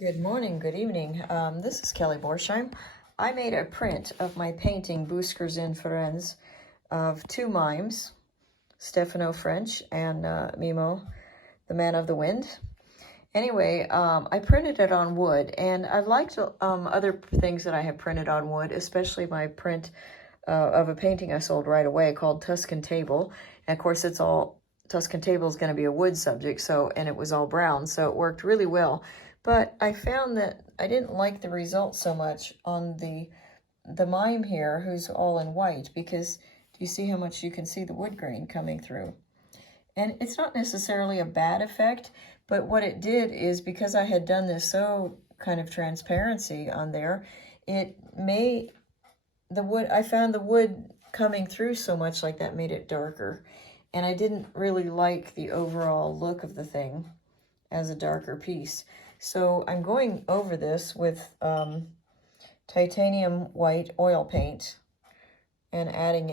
Good morning, good evening. This is Kelly Borsheim. I made a print of my painting Buskers in Firenze of two mimes, Stefano French and Mimo, the Man of the Wind. Anyway, I printed it on wood, and I've liked other things that I have printed on wood, especially my print of a painting I sold right away called Tuscan Table. And of course, Tuscan Table is going to be a wood subject, and it was all brown, so it worked really well. But I found that I didn't like the result so much on the mime here, who's all in white, because do you see how much you can see the wood grain coming through? And it's not necessarily a bad effect, but what it did is, because I had done this so kind of transparency on there, it made the wood, I found the wood coming through so much like that made it darker. And I didn't really like the overall look of the thing as a darker piece. So I'm going over this with titanium white oil paint and adding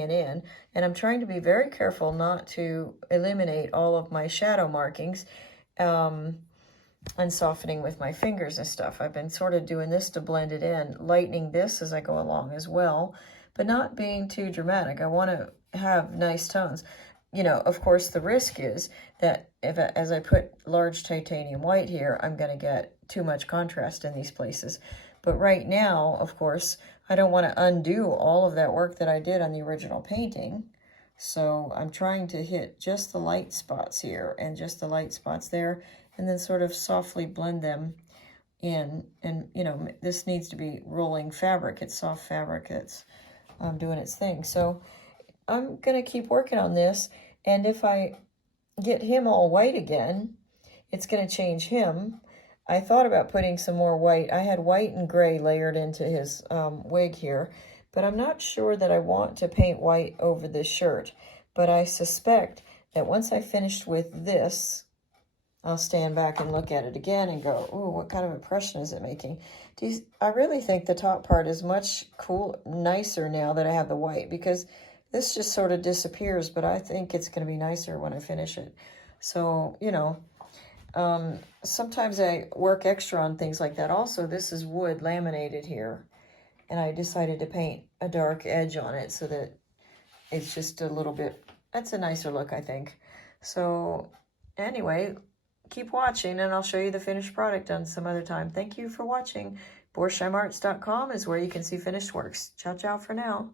it in. And I'm trying to be very careful not to eliminate all of my shadow markings and softening with my fingers and stuff. I've been sort of doing this to blend it in, lightening this as I go along as well, but not being too dramatic. I want to have nice tones. You know, of course, the risk is that as I put large titanium white here, I'm going to get too much contrast in these places. But right now, of course, I don't want to undo all of that work that I did on the original painting. So I'm trying to hit just the light spots here and just the light spots there, and then sort of softly blend them in. And, you know, this needs to be rolling fabric. It's soft fabric that's doing its thing. So I'm going to keep working on this, and if I get him all white again, it's going to change him. I thought about putting some more white. I had white and gray layered into his wig here, but I'm not sure that I want to paint white over this shirt. But I suspect that once I finished with this, I'll stand back and look at it again and go, ooh, what kind of impression is it making? I really think the top part is much nicer now that I have the white, because this just sort of disappears, but I think it's going to be nicer when I finish it. So, you know, sometimes I work extra on things like that. Also, this is wood laminated here, and I decided to paint a dark edge on it so that it's just a little bit, that's a nicer look, I think. So anyway, keep watching, and I'll show you the finished product on some other time. Thank you for watching. Borsheimarts.com is where you can see finished works. Ciao, ciao for now.